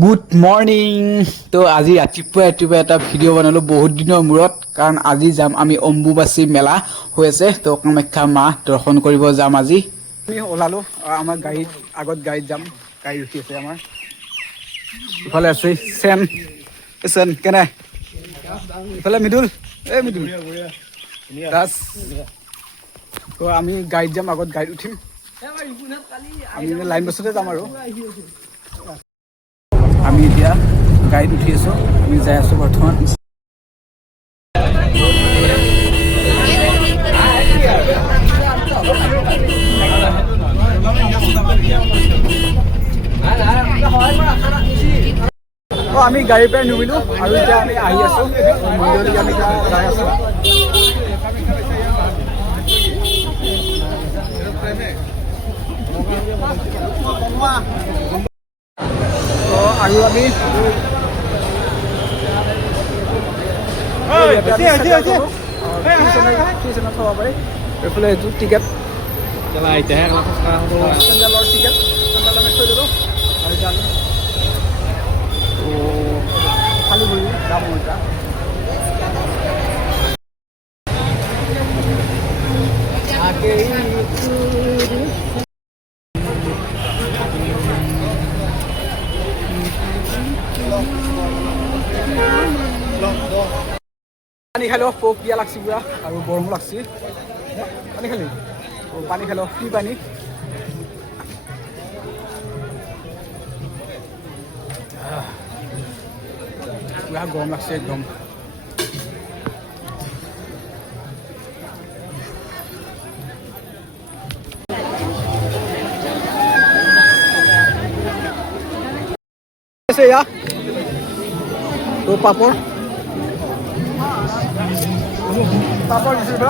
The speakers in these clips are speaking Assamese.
Good morning. তো আজি ৰাতিপুৱা এটা ভিডিঅ' বনালোঁ বহুত দিনৰ মূৰত, কাৰণ আজি যাম আমি অম্বুবাচী মেলা হৈ আছে, তো কামাখ্যা মা দৰ্শন কৰিব যাম আজি। আমি ওলালোঁ, আমাৰ আগত গাড়ীত যাম, গাড়ী ৰখি আছে আমাৰ। ইফালে আছে চেন কেনে, ইফালে মৃদুল, মৃদুল দাস। তো আমি গাড়ীত যাম, আগত গাড়ীত উঠিম, আমি লাইন বাছতে যাম আৰু। আমি এতিয়া গাড়ীত উঠি আছোঁ, আমি যাই আছোঁ বৰ্তমান। আমি গাড়ীৰ পৰাই নুমিলোঁ আৰু এতিয়া আমি আহি আছোঁ মন্দিৰলৈকে, আমি এতিয়া যাই আছোঁ। আৰু আমি থব পাৰি এইফালে এইটো টিকেট চেণ্ডেলৰ টিকেট চেণ্ডেল আমি থৈ দিলোঁ আৰু এতিয়া খালী কৰি যাম এতিয়া। পানী খালোঁ, পিয়া লাগছি পুৰা আৰু গৰমো লাগছি। পানী খালি, পানী খালোঁ, কি পানী পুৰা গৰম লাগছে একদম। এয়া তো পাপড় দিছিল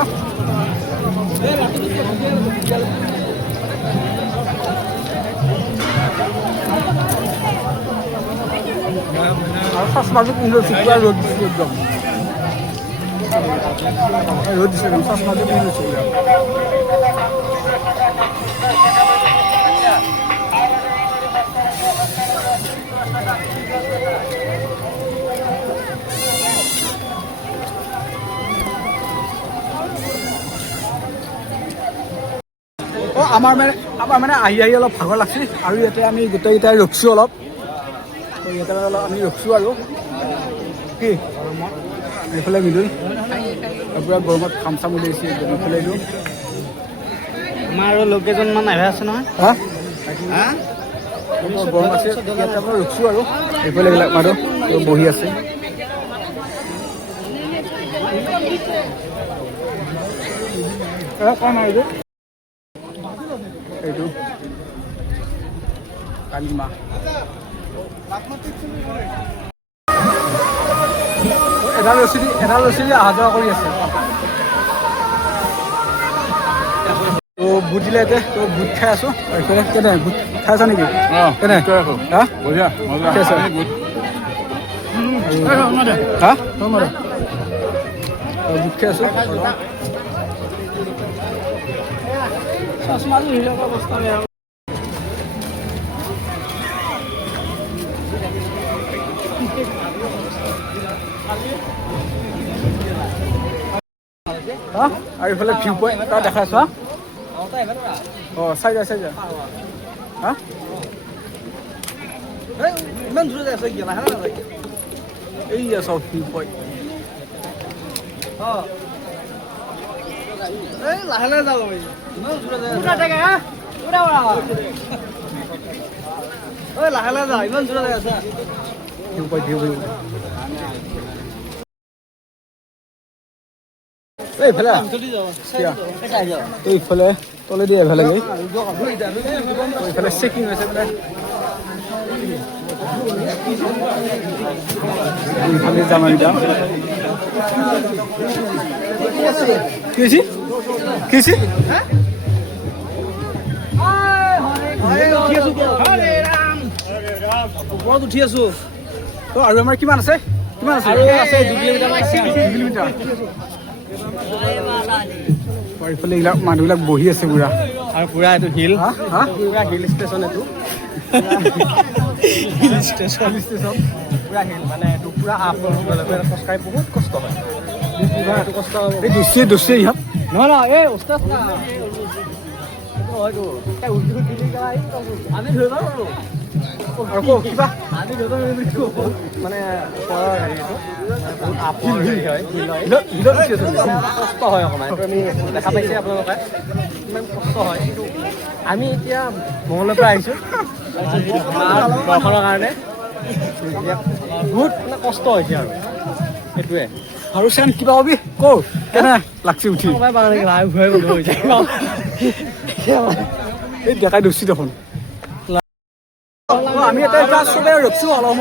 আৰু 5 মাহত পিন্ধি পুৰা ৰ'দ দিছিল একদম, ৰ'দ দিছিল একদম 5 মাহত পিন্ধি আমাৰ মানে আহি অলপ ভাগৰ লাগছি আৰু ইয়াতে আমি গোটেইকেইটাই ৰখছোঁ অলপ, ইয়াতে আমি ৰখছোঁ আৰু কি এইফালে মিদুল পুৰা গৰমত খাম চাম উলিয়াইছে, এইফালে এইটো আমাৰ আৰু লোক কেইজনমান আহি আছে নহয়, গৰম আছে, ইয়াতে আপোনাৰ ৰখছোঁ আৰু এইফালে এইবিলাক মানুহ বহি আছে। কোৱা নাই এইটো কালিমা এডাল ৰছী অহা যোৱা কৰি আছে। তো বুট দিলে এতিয়া, তো বুট খাই আছোঁ। এইফালে কেনে বুট খাই আছা নেকি? কেনে হা বঢ়িয়া খাই আছা বুট হা বুট খাই আছোঁ। আৰু এইফালে ভিউ পইণ্ট এটা দেখাইছো চাই যা হা ইমান দূৰ যাই আছে এই চাওঁ ভিউ পইণ্ট লাহে লাহে যাব লাহে লাহে যা ইমান দূৰ যাই আছে ভিউ পইণ্ট এইফালে এইফালে তলে দিয়ে এইফালে গৈ এইফালে চেকিং হৈছে বোলে, এইফালে যাম আমি যাম। কি ওপৰত উঠি আছো তো আৰু আমাৰ কিমান আছে 2 কিলোমিটাৰ। এইফালে এইবিলাক মানুহবিলাক বহি আছে পুৰা, আৰু পুৰা এইটো হিল পুৰা হিল ষ্টেচন, এইটো হিল ষ্টেচন পুৰা হিল মানে এইটো পুৰা আপ খোজকাঢ়ি বহুত কষ্ট হয় এইটো কষ্ট এই দুচি ইহঁত নহয় এই ওস্তাদ না হয়তো আমি ধৰিব পাৰোঁ আৰু কিবা আমি ধৰিব মানে ওপৰৰ হেৰিটো বহুত আপৰ হেৰি হয় কষ্ট হয় অকণমান এইটো আমি দেখা পাইছে আপোনালোকে ইমান কষ্ট হয় কিন্তু আমি এতিয়া মঙলৰ পৰা আহিছোঁ দৰ্শনৰ কাৰণে বহুত মানে কষ্ট হৈছে আৰু সেইটোৱে আৰু চেন কিবা কবি কওঁ কেনে লাগছি উঠি এই ডেকাই দচি দেখোন আমি এটা চবে ৰখছোঁ অলপ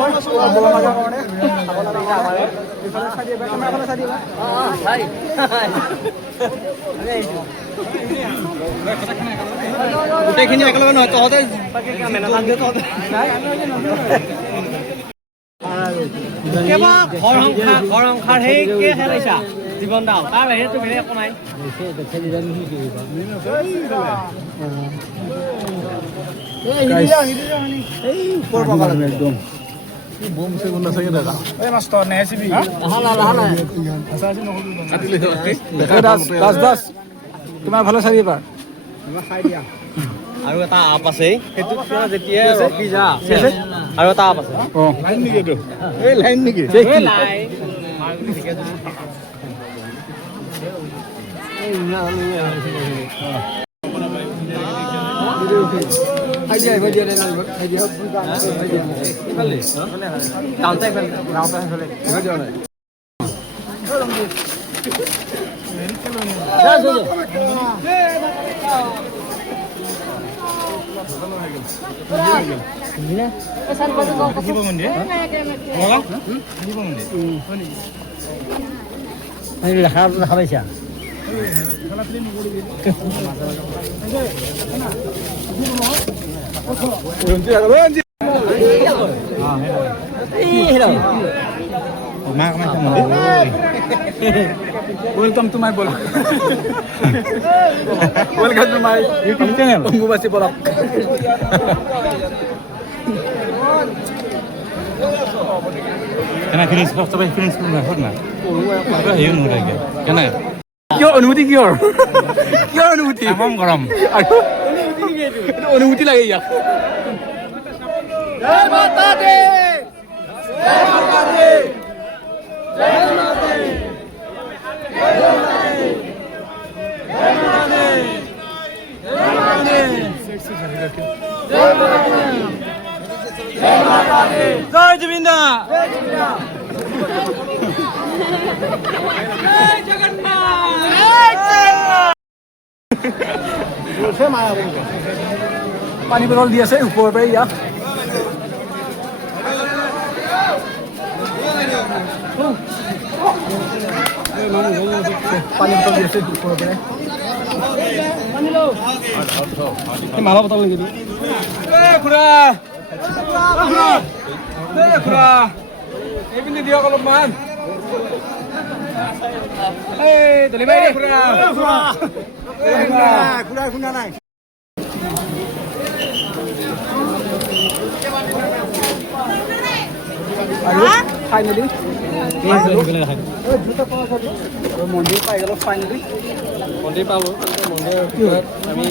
গোটেইখিনি একেলগে নহয় তহঁতে ঘৰ সংসাৰ সেইকে খেলাইছা জীৱন দাও তাৰ বাহিৰেতো বেলেগ একো নাই একদম বম চেগুন আছে দাদা এই মাষ্টৰ নে এসিবি দাস তোমাৰ ভালে চাবি পাৰ খাই দিয়া আৰু এটা আপ আছে সেইটো যেতিয়া ৰখি যা আৰু এটা আপ আছে লাইন নেকি এইটো এই লাইন নেকি এই লাইন দেখা পাইছা Welcome to my blog. Welcome to my YouTube channel. Ombubasi Blog. Karena finish waktu sampai finish pun nggak pernah. Apa yang mau lagi? Karena. Kyo অনুভূতি কিয়? কিয় অনুভূতি? Amam garam. অনুভূতি লাগে ya. Jai Mata Di. Jai Mata Di. Jai Mata Di. জয় জুবিন্দা পানী বটল দি আছে ওপৰৰ পৰা ইয়াত পানী বটল দি আছে ওপৰৰ পৰা মালা বটল নেকি খুৰা খুৰা এইপিনে দিয়ক অলপমান খুৰা শুনা নাই আৰু ফাইনেলি মন্দিৰ পাই গ'লো ফাইনেলি মন্দিৰ পাব মন্দিৰ আমি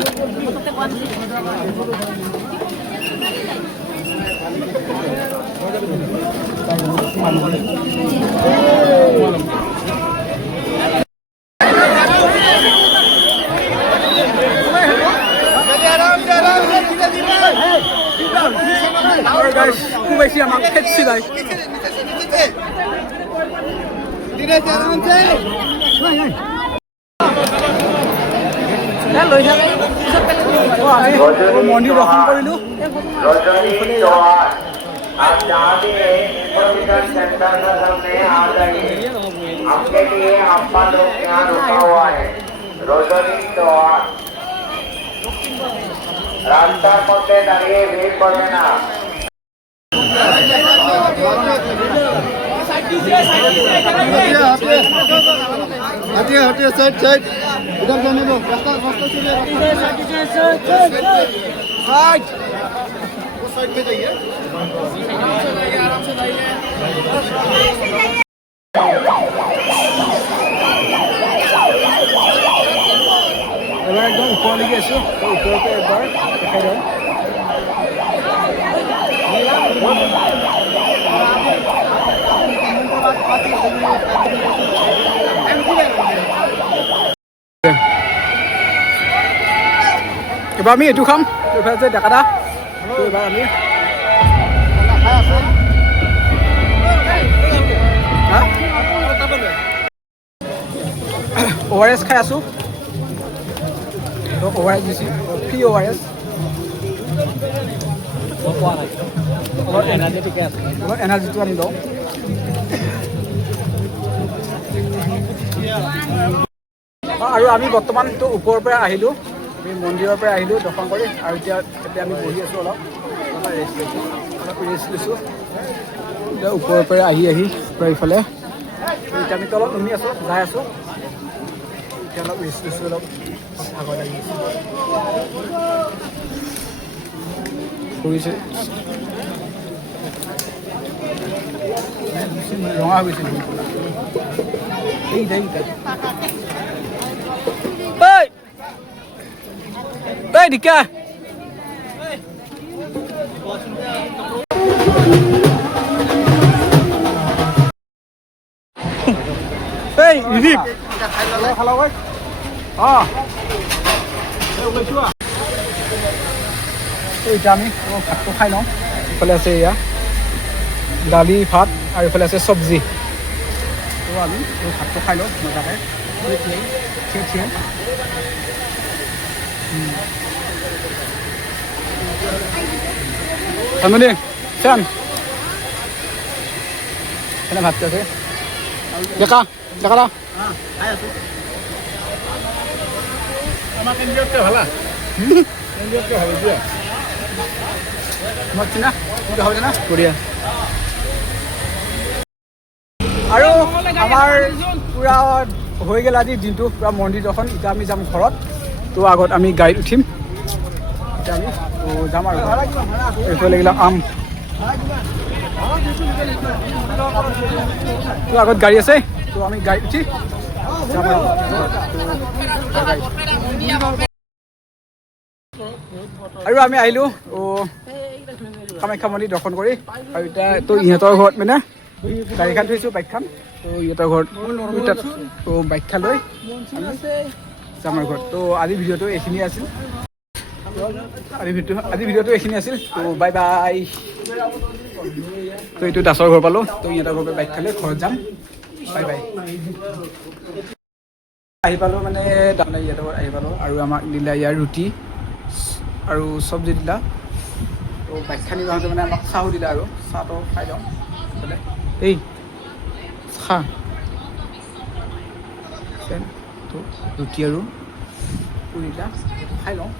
বেশি আমাকে খেয়েছি ভাই মন্দিৰ দৰ্শন কৰিলো आप जहाँ भी प्रतिदिन सेंटर का सामने आ जाइए आपके लिए आपका लोग यहाँ रुका हुआ है रोजनी चौहान रास्तार मध्य दाঁড়িয়ে ভিড় করবে না हटिए हटिए साइड साइड इधर जाने दो रास्ता रास्ता चलिए साइड वो साइड पे जाइए এবাৰ একদম ওপৰলৈকে আছোঁ ওপৰতে এবাৰ দেখাই দিওঁ এবাৰ আমি এইটো খাম এইফালে যে ডেকা দা এইবাৰ আমি ORS খাই আছোঁ ORS দিছোঁ ফ্ৰী ORS এনাৰ্জিটো আনি লওঁ আৰু আমি বৰ্তমানতো ওপৰৰ পৰা আহিলোঁ আমি মন্দিৰৰ পৰা আহিলোঁ দৰ্শন কৰি আৰু এতিয়া আমি বহি আছোঁ অলপ ৰেষ্ট লৈছোঁ এতিয়া ওপৰৰ পৰা আহি পৰা ইফালে এতিয়া আমি তলত নামি আছোঁ যাই আছোঁ এতিয়া অলপ ৰেষ্ট লৈছোঁ অলপ ভাগৰ লাগি কৰিছে ৰঙা হৈ গৈছে এই দিকা এই ৰিদীপ খালা ঐ এতিয়া আমি ভাতটো খাই লওঁ ইফালে আছে এয়া দালি ভাত আৰু ইফালে আছে চব্জি তো আমি ভাতটো খাই লওঁ মজাকৈ থামনি চান এনে ভাত আছে ডেকা ডেকা দা আমাৰ কেন্দ্ৰীয়তকৈ ভালা কেন্দ্ৰীয়তকৈ ভাল দিয়া মই চিনা হ'ব জানা বঢ়িয়া আৰু আমাৰ পূৰা হৈ গ'ল আজি দিনটো পূৰা মন্দিৰ দৰ্শন এতিয়া আমি যাম ঘৰত তো আগত আমি গাড়ীত উঠিম এতিয়া আমি যাম আৰু এইফালে লাগিলে আম তো আগত গাড়ী আছে তো আমি গাড়ীত উঠি যাম আৰু আমি আহিলোঁ কামাখ্যা মন্দিৰ দৰ্শন কৰি আৰু এতিয়া তো ইহঁতৰ ঘৰত মানে গাড়ীখন থৈছোঁ বাইকখন তো ইহঁতৰ ঘৰত তো বাইকখন লৈ যাম আৰু ঘৰত তো আজি ভিডিঅ'টো এইখিনিয়ে আছিল তো বাই বাই তো এইটো দাসৰ ঘৰ পালোঁ তো ইহঁতৰ ঘৰৰ পৰা বাইকখন লৈ ঘৰত যাম বাই বাই আহি পালোঁ মানে ইহঁতৰ ঘৰত আহি পালোঁ আৰু আমাক দিলা ইয়াৰ ৰুটি আৰু চব্জি দিলা তো বাইকখন যাওঁতে মানে আমাক চাহো দিলা আৰু চাহটো খাই লওঁ এই খা তো ৰুটি আৰু পুৰি দিলা খাই লওঁ